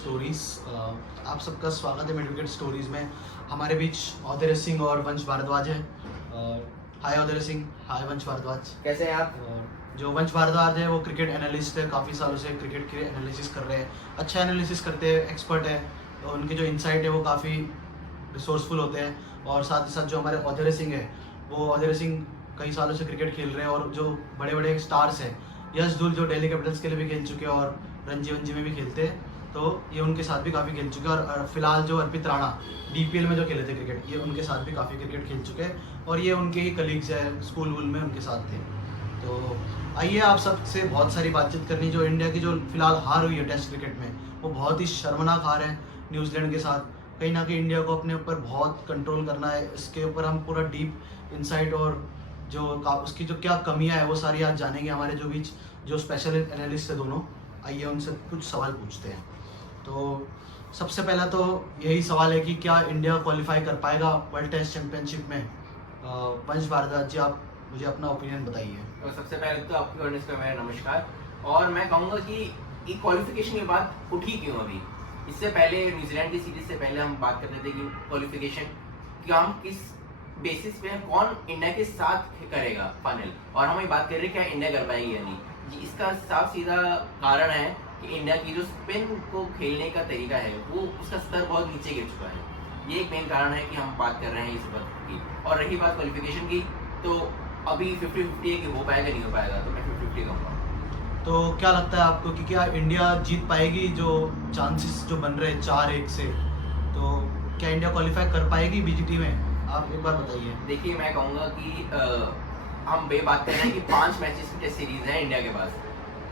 Stories. आप सबका स्वागत है मेड विकेट स्टोरीज में। हमारे बीच औदर्य सिंह और वंश भारद्वाज है। हाय औदर्य सिंह, हाय वंश भारद्वाज, कैसे हैं आप? और जो वंश भारद्वाज है वो क्रिकेट एनालिस्ट है, काफ़ी सालों से क्रिकेट के एनालिसिस कर रहे हैं, अच्छा एनालिसिस करते हैं, एक्सपर्ट है। तो उनके जो इंसाइट है वो काफ़ी रिसोर्सफुल होते हैं। और साथ ही साथ जो हमारे औदर्य सिंह है, वो औदर्य सिंह कई सालों से क्रिकेट खेल रहे हैं और जो बड़े बड़े स्टार्स हैं, यश धुल जो दिल्ली कैपिटल्स के लिए भी खेल चुके हैं और रणजी वंजी में भी खेलते हैं, तो ये उनके साथ भी काफ़ी खेल चुके हैं। और फिलहाल जो अर्पित राणा DPL में जो खेले थे क्रिकेट, ये उनके साथ भी काफ़ी क्रिकेट खेल चुके हैं और ये उनके ही कलीग्स हैं, स्कूल वूल में उनके साथ थे। तो आइए आप सबसे बहुत सारी बातचीत करनी। जो इंडिया की जो फिलहाल हार हुई है टेस्ट क्रिकेट में, वो बहुत ही शर्मनाक हार है न्यूजीलैंड के साथ। कहीं ना कहीं इंडिया को अपने ऊपर बहुत कंट्रोल करना है, इसके ऊपर हम पूरा डीप इंसाइट और जो उसकी जो क्या कमियां है वो सारी आज जानेंगे। हमारे जो बीच जो स्पेशल एनालिस्ट है दोनों, आइए उनसे कुछ सवाल पूछते हैं। तो सबसे पहला तो यही सवाल है कि क्या इंडिया क्वालिफाई कर पाएगा वर्ल्ड टेस्ट चैंपियनशिप में? वंश भारद्वाज जी, आप मुझे अपना ओपिनियन बताइए। तो सबसे पहले तो आपकी ऑडियंस को मेरा नमस्कार। और मैं कहूँगा कि ये क्वालिफिकेशन की बात उठी क्यों अभी। इससे पहले न्यूजीलैंड की सीरीज से पहले हम बात करते थे कि क्वालिफिकेशन कि हम किस बेसिस पे हैं, कौन इंडिया के साथ करेगा फाइनल, और हम ये बात कर रहे हैं क्या इंडिया कर पाएगी या नहीं। जी, इसका साफ सीधा कारण है कि इंडिया की जो स्पिन को खेलने का तरीका है वो उसका स्तर बहुत नीचे गिर चुका है। ये एक मेन कारण है कि हम बात कर रहे हैं इस बात की। और रही बात क्वालिफिकेशन की, तो अभी 50-50 है कि हो पाएगा नहीं हो पाएगा, तो मैं 50-50 कहूँगा। तो क्या लगता है आपको कि क्या इंडिया जीत पाएगी? जो चांसेस जो बन रहे हैं 4-1 से, तो क्या इंडिया क्वालिफाई कर पाएगी BGT में? आप एक बार बताइए। देखिए, मैं कहूँगा कि हम बात कर रहे हैं कि 5 मैचेस की टेस्ट सीरीज है इंडिया के पास,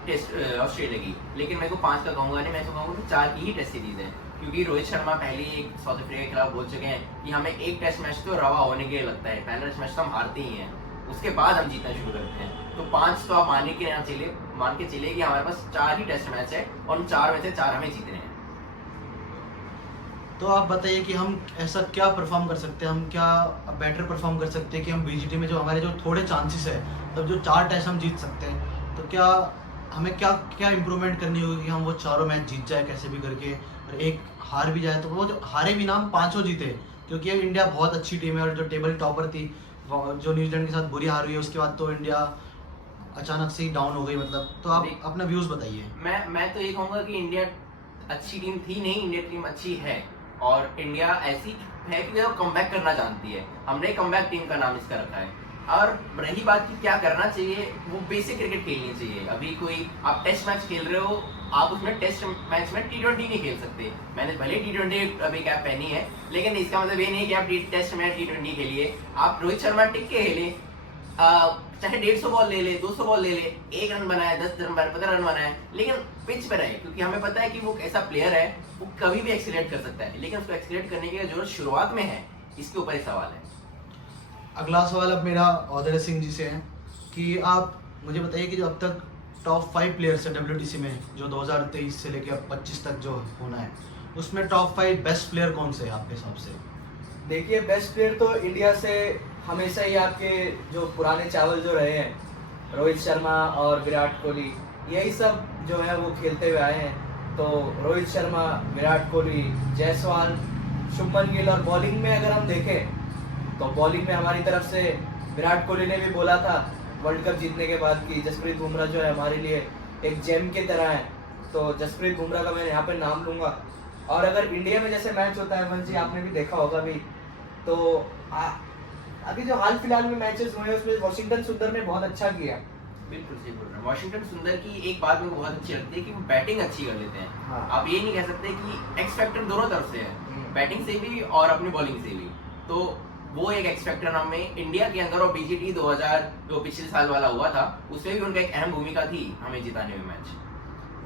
टेस्ट ऑस्ट्रेलिया की, लेकिन मैं को 5 का कहूँगा नहीं, मैं तो कहूँगा 4 की ही टेस्ट सीरीज है। क्योंकि रोहित शर्मा पहले ही एक साउथ अफ्रीका के खिलाफ बोल चुके हैं कि हमें एक टेस्ट मैच तो रवा होने के लिए लगता है, पहला टेस्ट मैच तो हम हारते ही हैं, उसके बाद हम जीतना शुरू करते हैं। तो 5 तो आप मान के चलिए कि हमारे पास 4 ही टेस्ट मैच है और उन 4 में से 4 हमें जीतने हैं। तो आप बताइए कि हम ऐसा क्या परफॉर्म कर सकते हैं, हम क्या बेटर परफॉर्म कर सकते हैं कि हम BGT में जो हमारे जो थोड़े चांसेस है, तब जो 4 टेस्ट हम जीत सकते हैं, तो क्या हमें क्या क्या इम्प्रूवमेंट करनी होगी कि हम वो चारों मैच जीत जाए कैसे भी करके, और एक हार भी जाए तो वो जो हारे भी ना हम 5 जीते। क्योंकि इंडिया बहुत अच्छी टीम है और जो टेबल टॉपर थी, जो न्यूजीलैंड के साथ बुरी हार हुई है, उसके बाद तो इंडिया अचानक से ही डाउन हो गई। मतलब तो आप अपना व्यूज़ बताइए। मैं तो ये कहूँगा कि इंडिया अच्छी टीम थी नहीं, इंडिया टीम अच्छी है और इंडिया ऐसी है कि वो कमबैक करना जानती है। हमने कमबैक टीम का नाम इसका रखा है। और रही बात कि क्या करना चाहिए, वो बेसिक क्रिकेट खेलनी चाहिए। अभी कोई आप टेस्ट मैच खेल रहे हो, आप उसमें टेस्ट मैच में T20 नहीं खेल सकते। मैंने भले T20 अभी कैप पहनी है, लेकिन इसका मतलब ये नहीं कि आप टेस्ट में T20 खेलिए। आप रोहित शर्मा टिक के खेले, चाहे 150 बॉल ले ले, 200 बॉल ले ले, 1 रन बनाए, 10 रन बनाए, 15 रन बनाए, लेकिन पिच पे रहे। क्योंकि हमें पता है कि वो ऐसा प्लेयर है, वो कभी भी एक्सीलेट कर सकता है, लेकिन उसको एक्सीलेट करने की जरूरत शुरुआत में है। इसके ऊपर ही सवाल है। अगला सवाल अब मेरा औदर्य सिंह जी से है कि आप मुझे बताइए कि जो अब तक टॉप 5 प्लेयर्स है WTC में, जो 2023 से लेकर 25 तक जो होना है, उसमें टॉप 5 बेस्ट प्लेयर कौन से हैं आपके हिसाब से? देखिए, बेस्ट प्लेयर तो इंडिया से हमेशा ही आपके जो पुराने चावल जो रहे हैं, रोहित शर्मा और विराट कोहली, यही सब जो है वो खेलते हुए आए हैं। तो रोहित शर्मा, विराट कोहली, जायसवाल, शुभमन गिल। और बॉलिंग में अगर हम देखें तो बॉलिंग में हमारी तरफ से विराट कोहली ने भी बोला था वर्ल्ड कप जीतने के बाद कि जसप्रीत बुमराह जो है हमारे लिए एक जेम की तरह है। तो जसप्रीत बुमराह का मैं यहाँ पे नाम लूँगा। और अगर इंडिया में जैसे मैच होता है, वंश जी आपने भी देखा होगा भी, तो अभी जो हाल फिलहाल में मैचेस हुए उसमें वाशिंगटन सुंदर ने बहुत अच्छा किया। बिल्कुल सही बोल रहे हैं। वाशिंगटन सुंदर की एक बात मेरे को बहुत अच्छी लगती है कि वो बैटिंग अच्छी कर लेते हैं। हाँ। आप ये नहीं कह सकते कि एक्स फैक्टर दोनों तरफ से है, बैटिंग से भी और अपनी बॉलिंग से भी। तो वो एक एक्स फैक्टर हमें इंडिया के अंदर, और BGT 2000 जो पिछले साल वाला हुआ था, उसमें भी उनका एक अहम भूमिका थी हमें जिताने में मैच।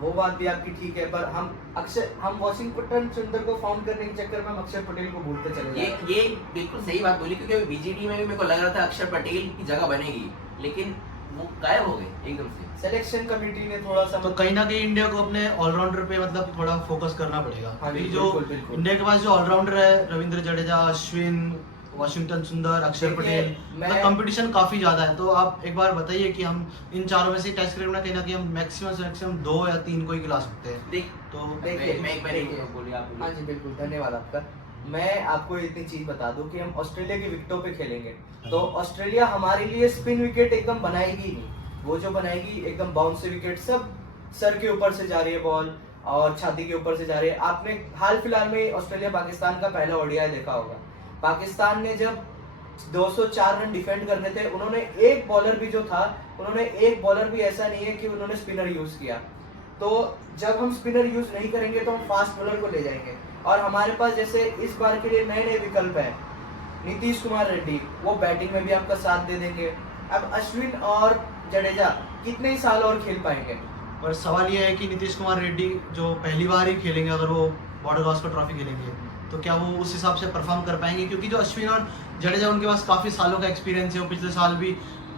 वो बात भी आपकी ठीक है, पर हम वाशिंगटन सुंदर को फाउंड करने के चक्कर में हम अक्षर पटेल को भूलते चले जाते हैं। ये बिल्कुल सही बात बोली, क्योंकि अभी BGT में भी मेरे को लग रहा था अक्षर पटेल की जगह बनेगी, लेकिन वो गायब हो गए एकदम से। सिलेक्शन कमेटी ने थोड़ा सा तो कहीं ना कहीं इंडिया को अपने ऑलराउंडर पे मतलब थोड़ा फोकस करना पड़ेगा। हाँ, अभी जो बिल्कुल। इंडिया के पास जो ऑलराउंडर है, रविंद्र जडेजा, अश्विन, वाशिंगटन सुंदर, अक्षर देखिए, पटेल, मैं- मतलब कंपटीशन काफ़ी ज़्यादा है। तो आप एक बार बताइए कि हम इन चारों में से टेस्ट क्रिकेट में कहीं ना कहीं हम मैक्सिमम से मैक्सिमम 2 या 3 को ही खिला सकते हैं। देख तो देखिए मैं एक बार देखिए, बोलिए, आप बोलिए। हाँ जी बिल्कुल, धन्यवाद आपका। मैं आपको इतनी चीज बता दूं कि हम ऑस्ट्रेलिया की विकेटों पे खेलेंगे तो ऑस्ट्रेलिया हमारे लिए स्पिन विकेट एकदम बनाएगी ही नहीं। वो जो बनाएगी एकदम बाउंसी विकेट, सब सर के ऊपर से जा रही है बॉल और छाती के ऊपर से जा रही है। आपने हाल फिलहाल में ऑस्ट्रेलिया पाकिस्तान का पहला ओडीआई देखा होगा। पाकिस्तान ने जब 204 रन डिफेंड करने थे, उन्होंने एक बॉलर भी जो था, उन्होंने एक बॉलर भी ऐसा नहीं है कि उन्होंने स्पिनर यूज किया। तो जब हम स्पिनर यूज नहीं करेंगे तो हम फास्ट बॉलर को ले जाएंगे। और हमारे पास जैसे इस बार के लिए नए नए विकल्प है, नीतीश कुमार रेड्डी, वो बैटिंग में भी आपका साथ दे देंगे। अब अश्विन और जडेजा कितने ही साल और खेल पाएंगे। और सवाल ये है कि नीतीश कुमार रेड्डी जो पहली बार ही खेलेंगे, अगर वो बॉर्डर गावस्कर ट्रॉफी खेलेंगे, तो क्या वो उस हिसाब से परफॉर्म कर पाएंगे? क्योंकि जो अश्विन और जडेजा, उनके पास काफ़ी सालों का एक्सपीरियंस है। वो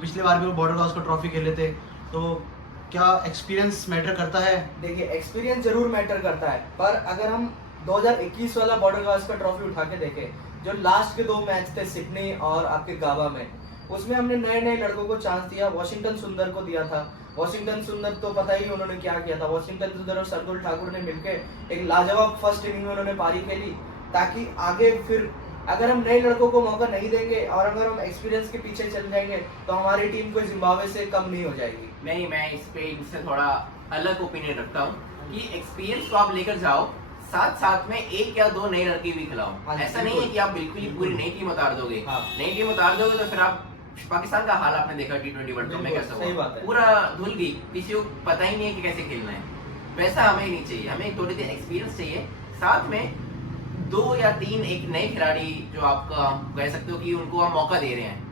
पिछले बार भी वो बॉर्डर गावस्कर ट्रॉफी खेले थे। तो क्या एक्सपीरियंस मैटर करता है? देखिए, एक्सपीरियंस जरूर मैटर करता है, पर अगर हम 2021 वाला बॉर्डर गावस्कर ट्रॉफी उठा के देखें, जो लास्ट के 2 मैच थे सिडनी और आपके गाबा में, उसमें हमने नए नए लड़कों को चांस दिया। वॉशिंगटन सुंदर को दिया था। वॉशिंगटन सुंदर तो पता ही उन्होंने क्या किया था। वॉशिंगटन सुंदर और सरदुल ठाकुर ने मिलकर एक लाजवाब फर्स्ट इनिंग में उन्होंने पारी खेली, ताकि आगे फिर अगर हम नए लड़कों को मौका नहीं देंगे और अगर हम एक्सपीरियंस के पीछे चल जाएंगे तो हमारी टीम कोई जिम्बाब्वे से कम नहीं हो जाएगी। नहीं, मैं इस पे इनसे थोड़ा अलग ओपिनियन रखता हूँ कि एक्सपीरियंस तो आप लेकर जाओ, साथ साथ में 1 या 2 नए लड़के भी खिलाओ। हाँ जी, ऐसा नहीं है बिल्कुल। कि आप बिल्कुल ही पूरी नई टीम उतार दोगे। हाँ। नई टीम उतार दोगे तो फिर आप, पाकिस्तान का हाल आपने देखा T20 वर्ल्ड कप में बिल्कुल, कैसा सही हुआ, बात है। पूरा धुल गई, किसी को पता ही नहीं है कि कैसे खेलना है। वैसा हमें नहीं चाहिए, हमें थोड़ी देर एक्सपीरियंस चाहिए, साथ में 2 या 3 एक नए खिलाड़ी जो आपका कह सकते हो कि उनको हम मौका दे रहे हैं,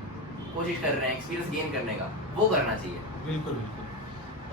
कोशिश कर रहे हैं एक्सपीरियंस गेन करने का, वो करना चाहिए। बिल्कुल बिल्कुल।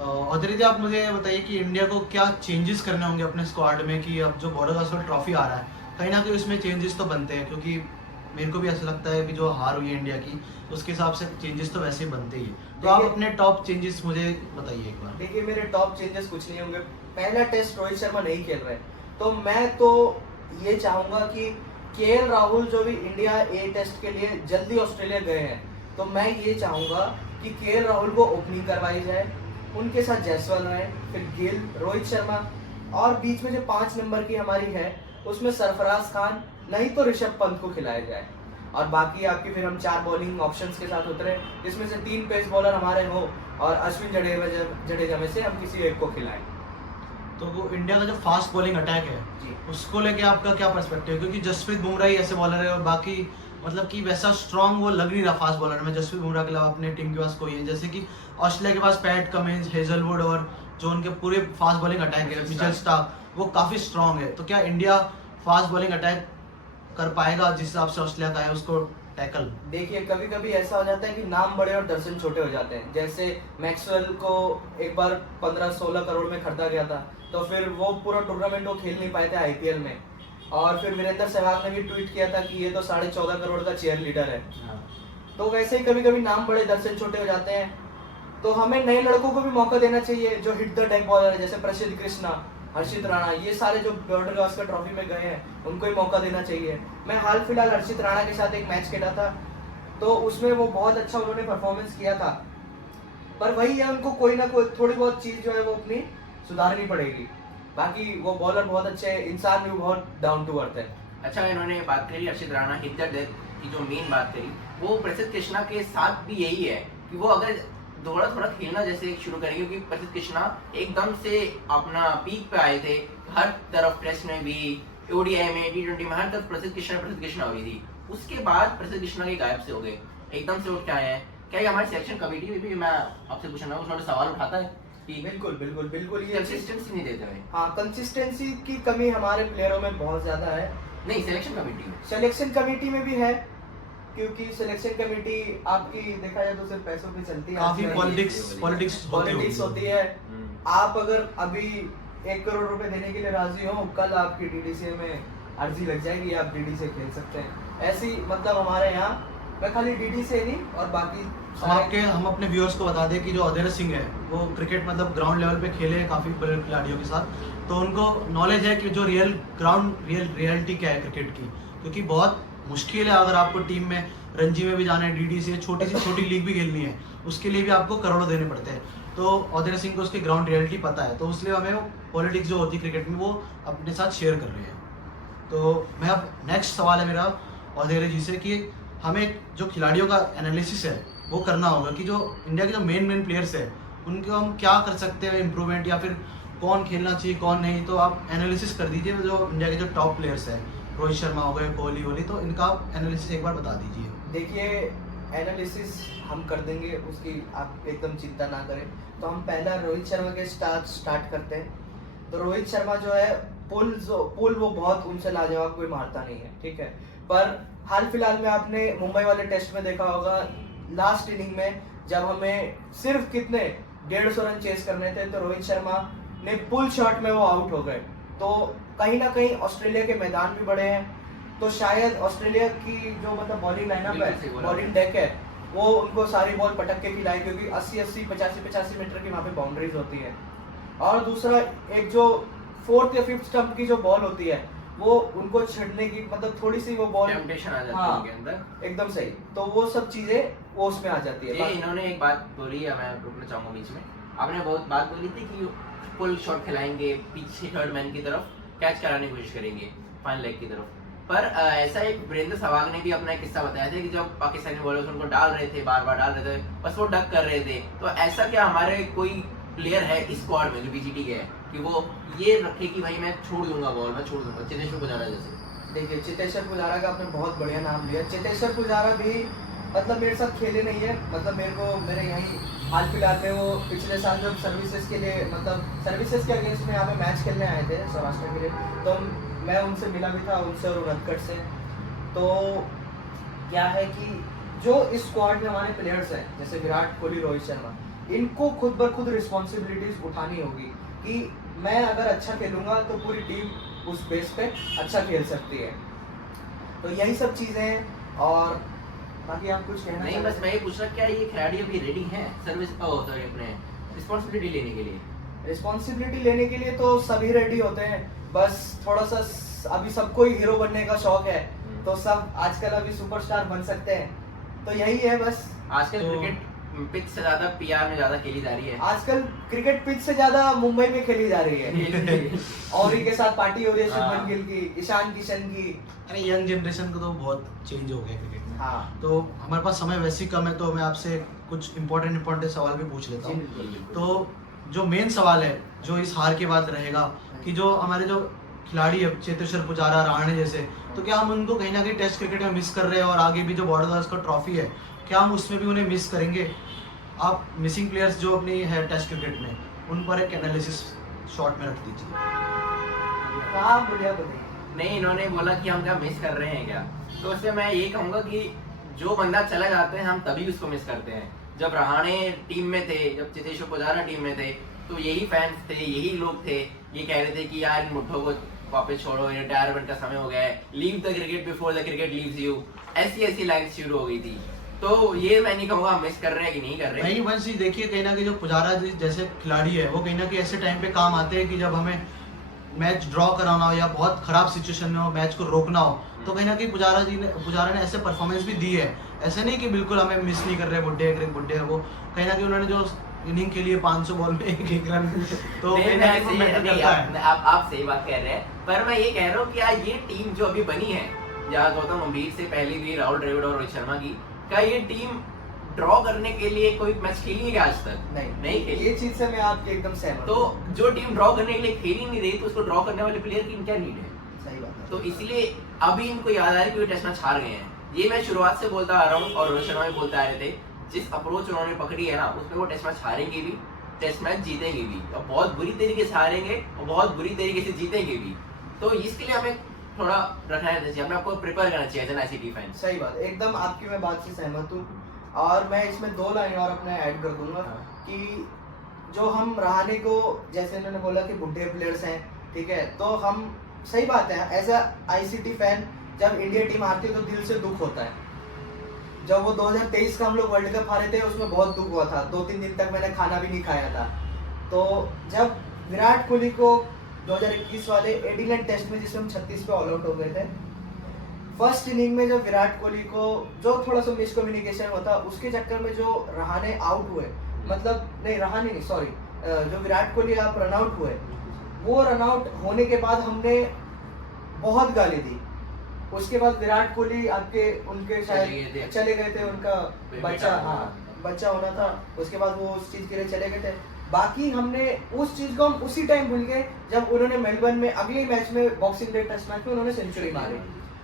और दीदी, आप मुझे बताइए कि इंडिया को क्या चेंजेस करने होंगे अपने स्क्वाड में, कि अब जो बॉर्डर गावस्कर ट्रॉफी आ रहा है, कहीं ना कहीं उसमें चेंजेस तो बनते हैं। क्योंकि मेरे को भी ऐसा लगता है कि जो हार हुई है इंडिया की, उसके हिसाब से चेंजेस तो वैसे ही बनते ही हैं। तो आप देखिए- अपने टॉप चेंजेस मुझे बताइए एक बार। देखिए, मेरे टॉप चेंजेस कुछ नहीं होंगे। पहला टेस्ट रोहित शर्मा नहीं खेल रहे, तो मैं तो ये चाहूंगा कि केएल राहुल जो भी इंडिया ए टेस्ट के लिए जल्दी ऑस्ट्रेलिया गए हैं, तो मैं ये चाहूंगा कि केएल राहुल को ओपनिंग करवाई जाए, उनके साथ जायसवाल रहे, फिर गिल, रोहित शर्मा, और बीच में जो 5 नंबर की हमारी है उसमें सरफराज खान, नहीं तो ऋषभ पंत को खिलाया जाए। और बाकी आपकी फिर हम 4 बॉलिंग ऑप्शंस के साथ उतरे, जिसमें से 3 पेस बॉलर हमारे हो और अश्विन जडेजा में से हम किसी एक को खिलाएं। तो वो इंडिया का जो फास्ट बॉलिंग अटैक है, जी। उसको लेके आपका क्या पर्सपेक्टिव है? क्योंकि जसप्रीत बुमराह ही ऐसे बॉलर है और बाकी मतलब कि वैसा स्ट्रांग वो लग नहीं रहा फास्ट बॉलर में। जसप्रीत बुमराह के अलावा अपने टीम के पास कोई है, जैसे कि ऑस्ट्रेलिया के पास पैट कमिंस, हेजलवुड, और जो उनके पूरे फास्ट बॉलिंग अटैक है मिचेल स्टार्क, वो काफ़ी स्ट्रांग है। तो क्या इंडिया फास्ट बॉलिंग अटैक कर पाएगा जिस हिसाब से ऑस्ट्रेलिया का है उसको टैकल? देखिए, कभी कभी ऐसा हो जाता है कि नाम बड़े और दर्शन छोटे हो जाते हैं। जैसे मैक्सवेल को एक बार 15-16 करोड़ में खरीदा गया था, तो फिर वो पूरा टूर्नामेंट वो खेल नहीं पाए थे आईपीएल में। और फिर वीरेंद्र सहवाग ने भी ट्वीट किया था कि ये तो 14.5 करोड़ का चेयर लीडर है। तो वैसे ही कभी कभी नाम बड़े दर्शन छोटे हो जाते हैं। तो हमें नए लड़कों को भी मौका देना चाहिए जो हिट द डेक बॉलर है, जैसे प्रसिद्ध कृष्णा, हर्षित राणा, ये सारे जो बॉर्डर गावस्कर ट्रॉफी में गए हैं उनको ही मौका देना चाहिए। मैं हाल फिलहाल हर्षित राणा के साथ एक मैच खेला था, तो उसमें वो बहुत अच्छा उन्होंने परफॉर्मेंस किया था। पर वही है, उनको कोई ना कोई थोड़ी बहुत चीज जो है वो अपनी सुधारनी पड़ेगी। बाकी वो बॉलर बहुत अच्छे हैं, इंसान भी बहुत डाउन टू अर्थ है। अच्छा, इन्होंने बात करी हर्षित राणा हिट की, जो मेन बात करी वो प्रसिद्ध कृष्णा के साथ भी यही है कि वो अगर थोड़ा खेलना जैसे शुरू करेंगे, क्योंकि प्रसिद्ध कृष्णा एकदम से अपना पीक पे आए थे, हर तरफ टेस्ट में भी, ओडीआई में, T20 में, हर तरफ प्रसिद्ध कृष्णा हुई थी। उसके बाद प्रसिद्ध कृष्णा के गायब से हो गए, एकदम से उठ के आए हैं। क्या ये हमारी सिलेक्शन कमेटी में भी, मैं आपसे पूछना उन्होंने सवाल उठाता है कि बिल्कुल बिल्कुल बिल्कुल, ये कंसिस्टेंसी नहीं देते हुए? हाँ, कंसिस्टेंसी की कमी हमारे प्लेयरों में बहुत ज्यादा है। नहीं, सिलेक्शन कमेटी में, सिलेक्शन कमेटी में भी है, क्योंकि सिलेक्शन कमेटी आपकी देखा जाए तो सिर्फ पैसों पे चलती है। काफी आजकल पॉलिटिक्स होती है। आप अगर अभी 1 करोड़ रुपए देने के लिए राजी हो, कल आपकी डीडीसी में अर्जी लग जाएगी, आप डीडी से खेल सकते हैं। ऐसी मतलब हमारे यहाँ, मैं खाली डीडी से नहीं और बाकी हम अपने व्यूअर्स को बता दें कि जो अधेर सिंह है वो क्रिकेट मतलब ग्राउंड लेवल पे खेले हैं काफ़ी बड़े खिलाड़ियों के साथ, तो उनको नॉलेज है कि जो रियलिटी क्या है क्रिकेट की। क्योंकि बहुत मुश्किल है। अगर आपको टीम में रणजी में भी जाना है, डीडी से छोटी सी छोटी लीग भी खेलनी है, उसके लिए भी आपको करोड़ों देने पड़ते हैं। तो औधेरे सिंह को उसकी ग्राउंड रियलिटी पता है, तो इसलिए हमें पॉलिटिक्स जो होती है क्रिकेट में वो अपने साथ शेयर कर रही है। तो मैं अब नेक्स्ट सवाल है मेरा औधेरे जी से कि हमें जो खिलाड़ियों का एनालिसिस है वो करना होगा कि जो इंडिया के जो मेन प्लेयर्स है उनको हम क्या कर सकते हैं इम्प्रूवमेंट, या फिर कौन खेलना चाहिए कौन नहीं। तो आप एनालिसिस कर दीजिए जो इंडिया के जो टॉप प्लेयर्स हैं, रोहित शर्मा हो गए, कोहली वोहली, तो इनका एनालिसिस एक बार बता दीजिए। देखिए, एनालिसिस हम कर देंगे, उसकी आप एकदम चिंता ना करें। तो हम पहला रोहित शर्मा के स्टार्ट करते हैं। तो रोहित शर्मा जो है पुल वो बहुत उनसे लाजवाब कोई मारता नहीं है, ठीक है। पर हाल फिलहाल में आपने मुंबई वाले टेस्ट में देखा होगा, लास्ट इनिंग में जब हमें सिर्फ कितने 150 रन चेस करने थे, तो रोहित शर्मा ने पुल शॉट में वो आउट हो गए। तो कहीं ना कहीं ऑस्ट्रेलिया के मैदान भी बड़े हैं, तो शायद ऑस्ट्रेलिया की जो मतलब बॉलिंग लाइनअप है, बॉलिंग डेक है, वो उनको सारी बॉल पटक के खिलाए, क्योंकि 80-80 85-85 मीटर की वहाँ पे बाउंड्रीज होती है। और दूसरा, एक जो 4th या 5th स्टंप की जो बॉल होती है वो उनको छिड़ने की मतलब थोड़ी सी वो बॉल टेम्पटेशन आ जाती हाँ, है उनके अंदर। एकदम सही। तो वो सब चीजें वो उसमें आ जाती है। ये इन्होंने एक बात बोली है, मैं रुकना चाहूंगा बीच में। आपने बहुत बात बोली थी कि पुल शॉट खिलाएंगे, पीछे थर्ड मैन की तरफ कैच कराने की कोशिश करेंगे, फाइन लेग की तरफ। पर ऐसा एक वीरेंद्र सहवाग ने भी अपना एक किस्सा बताया था कि जब पाकिस्तानी बॉलर्स उनको डाल रहे थे, बार बार डाल रहे थे, बस वो डक कर रहे थे। तो ऐसा क्या हमारे कोई प्लेयर है इस स्क्वाड में जो बीजीटी के है कि वो ये रखे कि भाई मैं छोड़ दूंगा बॉल, मैं छोड़ दूंगा, चेतेश्वर पुजारा जैसे? देखिए, चेतेश्वर पुजारा का आपने बहुत बढ़िया नाम लिया। चेतेश्वर पुजारा भी मतलब मेरे साथ खेले नहीं है, मतलब मेरे यहीं हाल फिलहाल में वो पिछले साल जब सर्विसेज के लिए मतलब सर्विसेज के अगेंस्ट में यहाँ पे मैच खेलने आए थे सौराष्ट्र के लिए, तो मैं उनसे मिला भी था, उनसे और उनकट से। तो क्या है कि जो इस स्क्वाड में हमारे प्लेयर्स हैं जैसे विराट कोहली, रोहित शर्मा, इनको खुद ब खुद रिस्पॉन्सिबिलिटीज उठानी होगी कि मैं अगर अच्छा खेलूंगा तो पूरी टीम उस बेस पे अच्छा खेल सकती है। तो यही सब चीज़ें हैं। और बाकी आप कुछ कहना नहीं, बस मैं ये पूछ रहा क्या ये खिलाड़ी अभी रेडी हैं सर्विस सॉरी अपने रिस्पांसिबिलिटी लेने के लिए? रिस्पॉन्सिबिलिटी लेने के लिए तो सभी रेडी होते हैं, बस थोड़ा सा अभी सबको ही हीरो बनने का शौक है, तो सब आजकल अभी सुपरस्टार बन सकते हैं। तो यही है बस। आजकल तो क्रिकेट पिच से ज्यादा पीआर में ज्यादा खेली जा रही है। आजकल क्रिकेट पिच से ज्यादा मुंबई में खेली जा रही है और इनके साथ पार्टी हो रही है शुभमन गिल की, ईशान किशन की। अरे यंग जनरेशन को तो बहुत चेंज हो गया क्रिकेट में। हाँ, तो हमारे पास समय वैसे ही कम है, तो मैं आपसे कुछ इंपॉर्टेंट सवाल भी पूछ लेता हूँ। तो जो मेन सवाल है जो इस हार के बाद रहेगा कि जो हमारे जो खिलाड़ी है चेतेश्वर पुजारा, रहाणे जैसे, तो क्या हम उनको कहीं ना कहीं टेस्ट क्रिकेट में मिस कर रहे हैं, और आगे भी जो बॉर्डर का ट्रॉफी है क्या हम उसमें भी उन्हें मिस करेंगे? आप मिसिंग प्लेयर्स जो अपनी है टेस्ट क्रिकेट में, उन पर एक एनालिसिस शॉर्ट में रख दीजिए। हाँ बोलिए बताइए। नहीं, इन्होंने बोला कि हम क्या मिस कर रहे हैं क्या, तो उससे मैं ये कहूंगा कि जो बंदा चला जाते हैं हम तभी उसको मिस करते हैं। जब रहाणे टीम में थे, जब चेतेश्वर पुजारा टीम में थे, तो यही फैंस थे, यही लोग थे, ये कह रहे थे कि यार इन मुट्ठों को वापस छोड़ो, रिटायरमेंट का समय हो गया है, leave the cricket before the cricket leaves you, ऐसी लाइन शुरू हो गई थी। तो ये मैं नहीं कहूँगा मिस कर रहे हैं कि नहीं कर रहे हैं। नहीं, बस ये देखिए कहीं ना कहीं जो पुजारा जी जैसे खिलाड़ी है वो कहीं ना कहीं ऐसे टाइम पे काम आते हैं कि जब हमें मैच ड्रॉ कराना हो या बहुत खराब सिचुएशन में हो, मैच को रोकना हो, तो कहीं ना कहीं पुजारा ने ऐसे परफॉर्मेंस भी दी है। ऐसे नहीं कि बिल्कुल हमें मिस नहीं कर रहे, बुड्ढे है वो, कहीं ना कहीं उन्होंने जो इनिंग के लिए 500 बॉल में एक रन, तो कहीं ना कहीं मैटर करता है। आप सही बात कह रहे हैं, पर मैं ये कह रहा हूँ क्या ये टीम जो अभी बनी है, जहाँ गौतम गंभीर से पहले भी राहुल द्रविड़ और रोहित शर्मा की, क्या ये टीम ड्रॉ करने के लिए कोई मैच खेली है क्या आज तक? नहीं खेली। ये चीज से मैं आपके एकदम सहमत। तो जो टीम ड्रॉ करने के लिए खेल ही नहीं रही, तो उसको ड्रॉ करने वाले प्लेयर की क्या नीड है? सही बात है। तो इसलिए अभी इनको याद आ रहा है कि वो टेस्ट मैच हार गए हैं। ये मैं शुरुआत से बोलता आ रहा हूँ और रोहित शर्मा भी बोलते आ रहे थे, जिस अप्रोच उन्होंने पकड़ी है ना, उसमें वो टेस्ट मैच हारेंगे भी, टेस्ट मैच जीतेंगे भी, और बहुत बुरी तरीके से हारेंगे और बहुत बुरी तरीके से जीतेंगे भी। तो इसके लिए हमें थोड़ा रखना चाहिए, हमें आपको प्रिपेयर करना चाहिए एज एन आईसीटी फैन। सही बात, एकदम आपकी मैं बात से सहमत हूँ। और मैं इसमें 2 लाइन और अपने ऐड कर दूंगा कि जो हम रहाणे को, जैसे इन्होंने बोला कि बुढ़े प्लेयर्स हैं, ठीक है, तो हम सही बात है, एज अ आईसीटी फैन जब इंडिया टीम आती है तो दिल से दुख होता है। जब वो 2023 का हम लोग वर्ल्ड कप हारे थे उसमें बहुत दुख हुआ था, 2-3 दिन तक मैंने खाना भी नहीं खाया था। तो जब विराट कोहली को 2021 वाले एडिलेड टेस्ट में जिसमें हम 36 पे ऑल आउट हो गए थे, फर्स्ट इनिंग में जो विराट कोहली को जो थोड़ा सा मिसकम्युनिकेशन होता उसके चक्कर में जो रहाणे आउट हुए, मतलब नहीं रहाणे नहीं सॉरी, जो विराट कोहली आप रन आउट हुए, वो रन आउट होने के बाद हमने बहुत गाली दी। उसके बाद विराट कोहली आपके उनके शायद चले गए थे, उनका बच्चा, हाँ बच्चा होना था, उसके बाद वो उस चीज के लिए चले गए थे। बाकी हमने उस चीज को हम उसी टाइम भूल गए जब उन्होंने मेलबर्न में अगले मैच में बॉक्सिंग डे टेस्ट मैच में उन्होंने सेंचुरी मारी,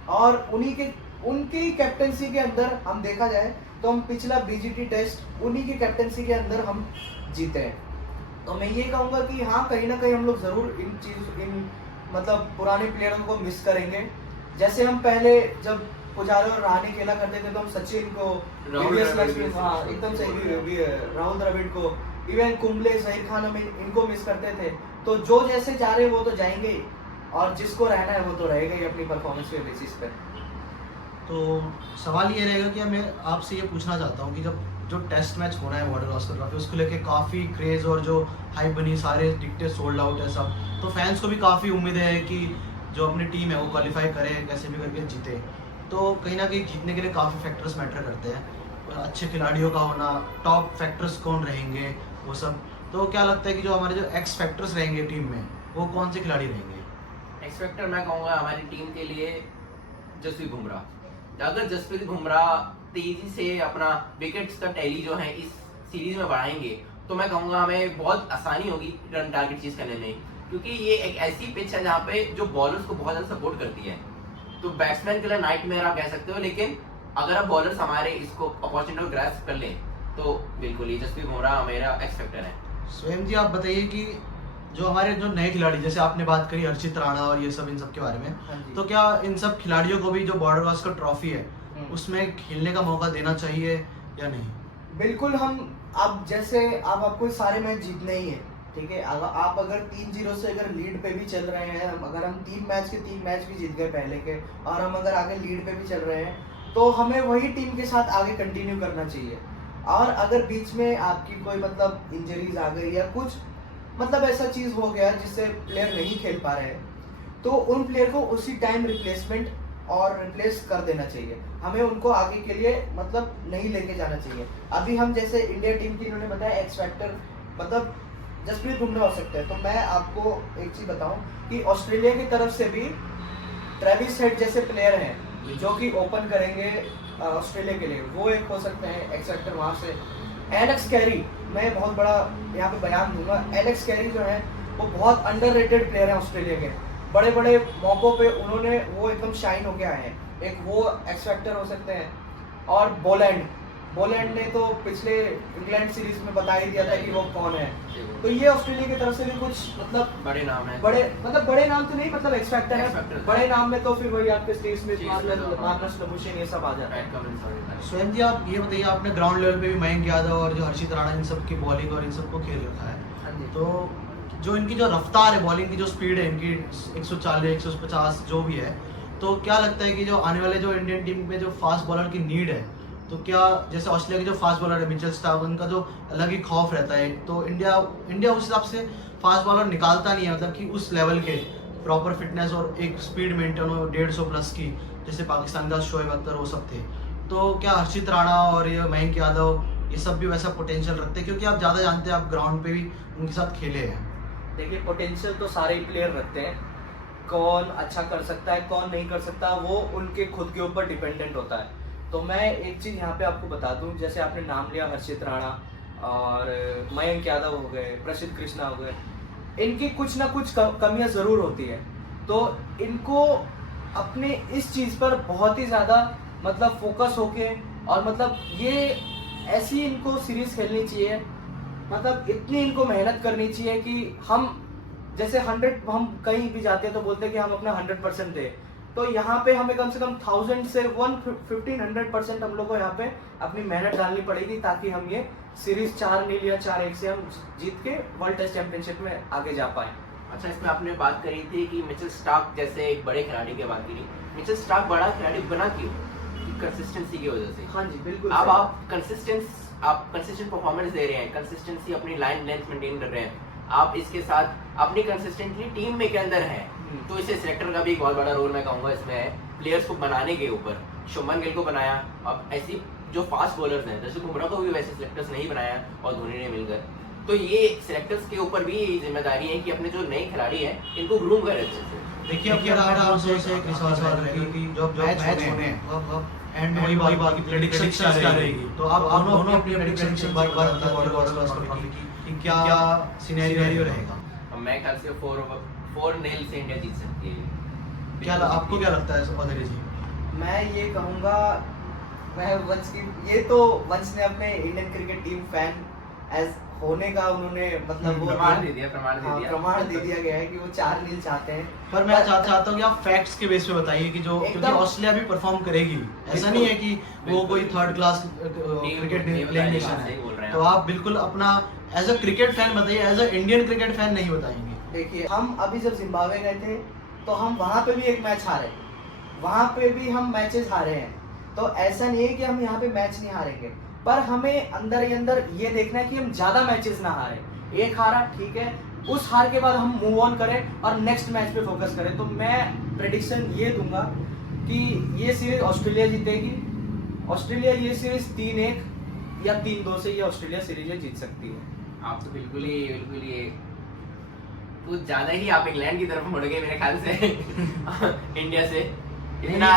और उनकी कैप्टनसी के अंदर हम देखा जाए तो हम पिछला बीजीटी टेस्ट उन्हीं की कैप्टनसी के अंदर हम जीते हैं। तो मैं ये कहूँगा कि हाँ कहीं ना कहीं हम लोग जरूर इन मतलब पुराने प्लेयरों को मिस करेंगे। जैसे हम पहले जब पुजारा और रहाणे खेला करते थे तो हम सचिन को, हाँ एकदम सही, राहुल द्रविड़ को, इवन कुंबले, जहीर खान, हम इनको मिस करते थे। तो जो जैसे जा रहे वो तो जाएंगे ही, और जिसको रहना है वो तो रहेगा ही अपनी परफॉर्मेंस के बेसिस पे। तो सवाल ये रहेगा कि मैं आपसे ये पूछना चाहता हूँ कि जब जो टेस्ट मैच होना है बॉर्डर गावस्कर ट्रॉफी, उसको लेके काफ़ी क्रेज़ और जो हाइप बनी, सारे टिकटें सोल्ड आउट है सब, तो फैंस को भी काफ़ी उम्मीद है कि जो अपनी टीम है वो क्वालिफाई करे, कैसे भी करके जीते। तो कहीं ना कहीं जीतने के लिए काफ़ी फैक्टर्स मैटर करते हैं, अच्छे खिलाड़ियों का होना, टॉप फैक्टर्स कौन रहेंगे, वो सब। तो क्या लगता है कि जो हमारे जो एक्स फैक्टर्स रहेंगे टीम में, वो कौन से खिलाड़ी रहेंगे? एक्स फैक्टर मैं कहूँगा हमारी टीम के लिए जसप्रीत बुमराह। अगर जसप्रीत बुमराह तेजी से अपना विकेट्स का टैली जो है इस सीरीज में बढ़ाएंगे तो मैं कहूँगा हमें बहुत आसानी होगी रन टारगेट चीज करने में, क्योंकि ये एक ऐसी पिच है जहाँ पे जो बॉलर्स को बहुत ज़्यादा सपोर्ट करती है। तो बैट्समैन के लिए नाइटमेयर आप कह सकते हो, लेकिन अगर आप बॉलर्स हमारे इसको अपॉर्चुनिटी को ग्रैस्प कर लें तो बिल्कुल ही जसप्रीत बुमराह मेरा एक्स फैक्टर है। स्वयं जी आप बताइए कि जो हमारे जो नए खिलाड़ी, जैसे आपने बात करी हर्षित राणा और ये सब, इन सब के बारे में, तो क्या इन सब खिलाड़ियों को भी जो बॉर्डर गावस्कर ट्रॉफी है उसमें खेलने का मौका देना चाहिए या नहीं? बिल्कुल। हम अब जैसे अब आपको सारे मैच जीतने ही है, ठीक है। आप अगर 3-0 से अगर लीड पे भी चल रहे हैं, अगर हम 3 मैच भी जीत गए पहले के, और हम अगर आगे लीड पे भी चल रहे हैं, तो हमें वही टीम के साथ आगे कंटिन्यू करना चाहिए। और अगर बीच में आपकी कोई मतलब इंजरीज आ गई या कुछ मतलब ऐसा चीज हो गया जिससे प्लेयर नहीं खेल पा रहे हैं, तो उन प्लेयर को उसी टाइम रिप्लेसमेंट और रिप्लेस कर देना चाहिए। हमें उनको आगे के लिए मतलब नहीं लेके जाना चाहिए। अभी हम जैसे इंडिया टीम की इन्होंने बताया एक्स फैक्टर मतलब जसप्रीत बुमराह हो सकते हैं, तो मैं आपको एक चीज बताऊं कि ऑस्ट्रेलिया की तरफ से भी ट्रेविस हेड जैसे प्लेयर हैं जो कि ओपन करेंगे ऑस्ट्रेलिया के लिए, वो एक हो सकते हैं एक्स फैक्टर वहाँ से। एलेक्स कैरी, मैं बहुत बड़ा यहाँ पे बयान दूंगा, एलेक्स कैरी जो है वो बहुत अंडररेटेड प्लेयर है ऑस्ट्रेलिया के। बड़े बड़े मौकों पे उन्होंने वो एकदम शाइन होके आए हैं, एक वो एक्स फैक्टर हो सकते हैं। और बोलैंड ने तो पिछले इंग्लैंड सीरीज में बता ही दिया था कि वो कौन है। तो ये ऑस्ट्रेलिया की तरफ से भी कुछ मतलब बड़े नाम है, बड़े नाम तो नहीं, मतलब एक्स फैक्टर है। बड़े नाम में तो फिर वही आपके स्टीव स्मिथ, मार्कस लबुशेन ये सब आ जाता है। स्वयं जी आप ये बताइए, आपने ग्राउंड लेवल पे भी मयंक यादव और जो हर्षित राणा इन सब की बॉलिंग और इन सबको खेल रखा है, तो जो इनकी जो रफ्तार है, बॉलिंग की जो स्पीड है इनकी 140 150 जो भी है, तो क्या लगता है कि जो आने वाले जो इंडियन टीम में जो फास्ट बॉलर की नीड है, तो क्या जैसे ऑस्ट्रेलिया के जो फास्ट बॉलर है मिचेल स्टार्क, उनका जो अलग ही खौफ रहता है, तो इंडिया उस हिसाब से फास्ट बॉलर निकालता नहीं है, मतलब कि उस लेवल के प्रॉपर फिटनेस और एक स्पीड मेंटेन हो 150 प्लस की, जैसे पाकिस्तान का शोएब अख्तर वो सब थे। तो क्या हर्षित राणा और ये मयंक यादव ये सब भी वैसा पोटेंशियल रखते हैं? क्योंकि आप ज़्यादा जानते हैं, आप ग्राउंड पे भी उनके साथ खेले हैं। देखिए पोटेंशियल तो सारे ही प्लेयर रखते हैं, कौन अच्छा कर सकता है कौन नहीं कर सकता वो उनके खुद के ऊपर डिपेंडेंट होता है। तो मैं एक चीज़ यहाँ पे आपको बता दूँ, जैसे आपने नाम लिया हर्षित राणा और मयंक यादव हो गए, प्रसिद्ध कृष्णा हो गए, इनकी कुछ ना कुछ कमियां ज़रूर होती है। तो इनको अपने इस चीज़ पर बहुत ही ज़्यादा मतलब फोकस होके और मतलब ये ऐसी इनको सीरीज खेलनी चाहिए, मतलब इतनी इनको मेहनत करनी चाहिए कि हम जैसे 100 हम कहीं भी जाते हैं तो बोलते हैं कि हम अपना 100% दें, तो यहाँ पे हमें कम से कम 1000 से 1500% हम लोग को यहाँ पे अपनी मेहनत डालनी पड़ेगी, ताकि हम ये सीरीज 4-0 या 4-1 से हम जीत के वर्ल्ड टेस्ट चैंपियनशिप में आगे जा पाए। अच्छा, इसमें आपने बात करी थी कि मिचेल स्टार्क जैसे एक बड़े खिलाड़ी की बात करी। मिचेल स्टार्क बड़ा खिलाड़ी बना क्यों? कंसिस्टेंसी की वजह से। हाँ जी बिल्कुल। अब आप कंसिस्टेंट परफॉर्मेंस दे रहे हैं, कंसिस्टेंसी अपनी लाइन लेंथ मेंटेन कर रहे हैं, आप इसके साथ अपनी कंसिस्टेंटली टीम में के अंदर है, तो इसे सिलेक्टर का भी एक बहुत बड़ा रोल मैं कहूँगा इसमें है प्लेयर्स को बनाने के ऊपर शुभमन गिल को बनाया। अब ऐसी जो फास्ट बॉलर्स हैं, जैसे बुमराह को भी वैसे सिलेक्टर्स नहीं बनाया और धोनी ने मिलकर, तो ये सिलेक्टर्स के ऊपर भी जिम्मेदारी है कि अपने जो नए खिलाड़ी हैं इनको ग्रूम करें अच्छे से। देखिए अब मेरा आपसे एक सवाल रहेगा कि जो मैच होने हैं अब एंड में वही बात की प्रेडिक्शंस क्या रहेगी, तो आप दोनों अपनी प्रेडिक्शंस एक बार करेंगे कि क्या सिनेरियो रहेगा। अब मैं ख्याल से 4-0 से इंडिया जीत सकती है। क्या आपको क्या लगता है अधीर जी? मैं ये कहूँगा, मैं वंश की, ये तो वंश ने अपने Indian cricket team fan as होने का उन्होंने मतलब वो प्रमाण दे दिया प्रमाण दे दिया गया है कि वो 4-0 चाहते हैं। पर मैं चाहता हूँ कि आप फैक्ट्स के बेस पे बताइए कि जो क्योंकि ऑस्ट्रेलिया भी परफॉर्म करेगी, ऐसा नहीं है कि वो कोई third class cricket playing nation है, तो आप बिल्कुल अपना एज अ क्रिकेट फैन बताइए, as a Indian cricket fan नहीं बताएंगे। देखिए हम अभी जब जिम्बाब्वे गए थे तो हम वहाँ पे भी एक मैच हारे, वहाँ पे भी हम मैचेस हारे हैं, तो ऐसा नहीं है कि हम यहाँ पे मैच नहीं हारेंगे, पर हमें अंदर ही अंदर ये देखना है कि हम ज़्यादा मैचेस ना हारें। एक हारा ठीक है, उस हार के बाद हम मूव ऑन करें और नेक्स्ट मैच पे फोकस करें। तो मैं प्रेडिक्शन ये दूंगा कि ये सीरीज ऑस्ट्रेलिया जीतेगी। ऑस्ट्रेलिया ये सीरीज 3-1 या 3-2 से ये ऑस्ट्रेलिया सीरीज जीत सकती है। आप तो बिल्कुल ही कुछ ज्यादा ही आप इंग्लैंड की तरफ मुड़ गए मेरे ख्याल से इंडिया से इतना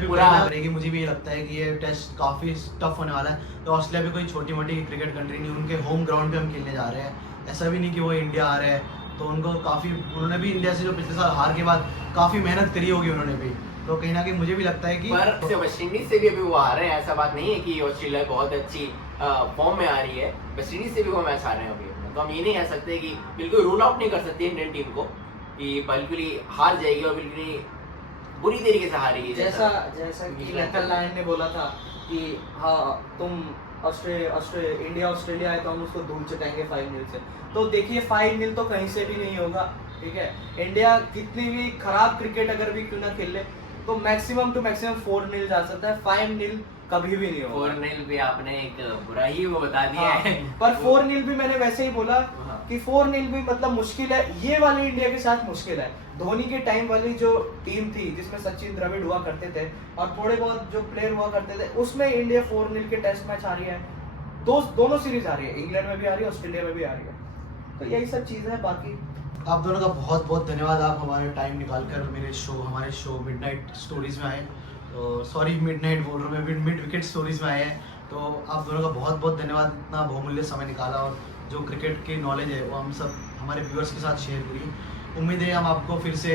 पूरा करेगी। मुझे भी ये लगता है कि ये टेस्ट काफी टफ होने वाला है। तो ऑस्ट्रेलिया भी कोई छोटी मोटी क्रिकेट कंट्री नहीं, उनके होम ग्राउंड पे हम खेलने जा रहे हैं, ऐसा भी नहीं कि वो इंडिया आ रहे हैं। तो उनको काफी, उन्होंने भी इंडिया से जो पिछले साल हार के बाद काफी मेहनत करी होगी उन्होंने भी, तो कहीं ना कहीं मुझे भी लगता है कि पर वेस्ट इंडीज से भी अभी वो आ रहे हैं। ऐसा बात नहीं है कि ऑस्ट्रेलिया बहुत अच्छी फॉर्म में आ रही है, वेस्ट इंडीज से भी वो मैच आ रहे हैं अभी। तो हम ये नहीं कह सकते कि बिल्कुल रूल आउट नहीं कर सकते इंडियन टीम को कि बिल्कुल ही हार जाएगी और बिल्कुल ही बुरी तरीके से हारेगी। जैसा कि नेथन लायन ने बोला था कि हाँ तुम इंडिया ऑस्ट्रेलिया है तो हम उसको धूल चटाएंगे 5-0 से। तो देखिए 5-0 तो कहीं से भी नहीं होगा, ठीक है। इंडिया कितनी भी खराब क्रिकेट अगर भी क्यों ना खेल ले तो मैक्सिमम टू मैक्सिमम 4-0 जा सकता है, 5-0 कभी भी नहीं होगा। 4-0 भी आपने एक बुरा ही वो बता दिया है। पर 4-0 भी मैंने वैसे ही बोला कि 4-0 भी मतलब मुश्किल है, ये वाली इंडिया के साथ मुश्किल है। धोनी के टाइम वाली जो टीम थी जिसमें सचिन द्रविड़ हुआ करते थे और थोड़े बहुत जो प्लेयर हुआ करते थे, उसमें इंडिया 4-0 के टेस्ट मैच आ रही है, दोनों सीरीज आ रही है, इंग्लैंड में भी आ रही है, ऑस्ट्रेलिया में भी आ रही है। तो यही सब चीज़ है। बाकी आप दोनों का बहुत बहुत धन्यवाद, आप हमारे टाइम निकाल कर हमारे शो मिडनाइट स्टोरीज में आए। तो सॉरी मिडनाइट बोल रहा हूँ मैं, मिड विकेट स्टोरीज में आए हैं। तो आप दोनों का बहुत बहुत धन्यवाद, इतना बहुमूल्य समय निकाला और जो क्रिकेट की नॉलेज है वो हम सब हमारे व्यूअर्स के साथ शेयर करी। उम्मीद है हम आपको फिर से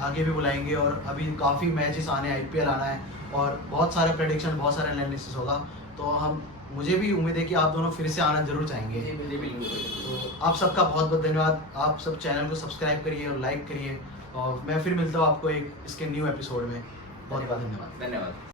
आगे भी बुलाएंगे और अभी काफ़ी मैचेस आने हैं, IPL आना है और बहुत सारे प्रेडिक्शन, बहुत सारे एनालिसिस होगा। तो मुझे भी उम्मीद है कि आप दोनों फिर से आना जरूर चाहेंगे। तो आप सबका बहुत बहुत धन्यवाद। आप सब चैनल को सब्सक्राइब करिए और लाइक करिए और मैं फिर मिलता हूँ आपको एक इसके न्यू एपिसोड में। बहुत बहुत धन्यवाद।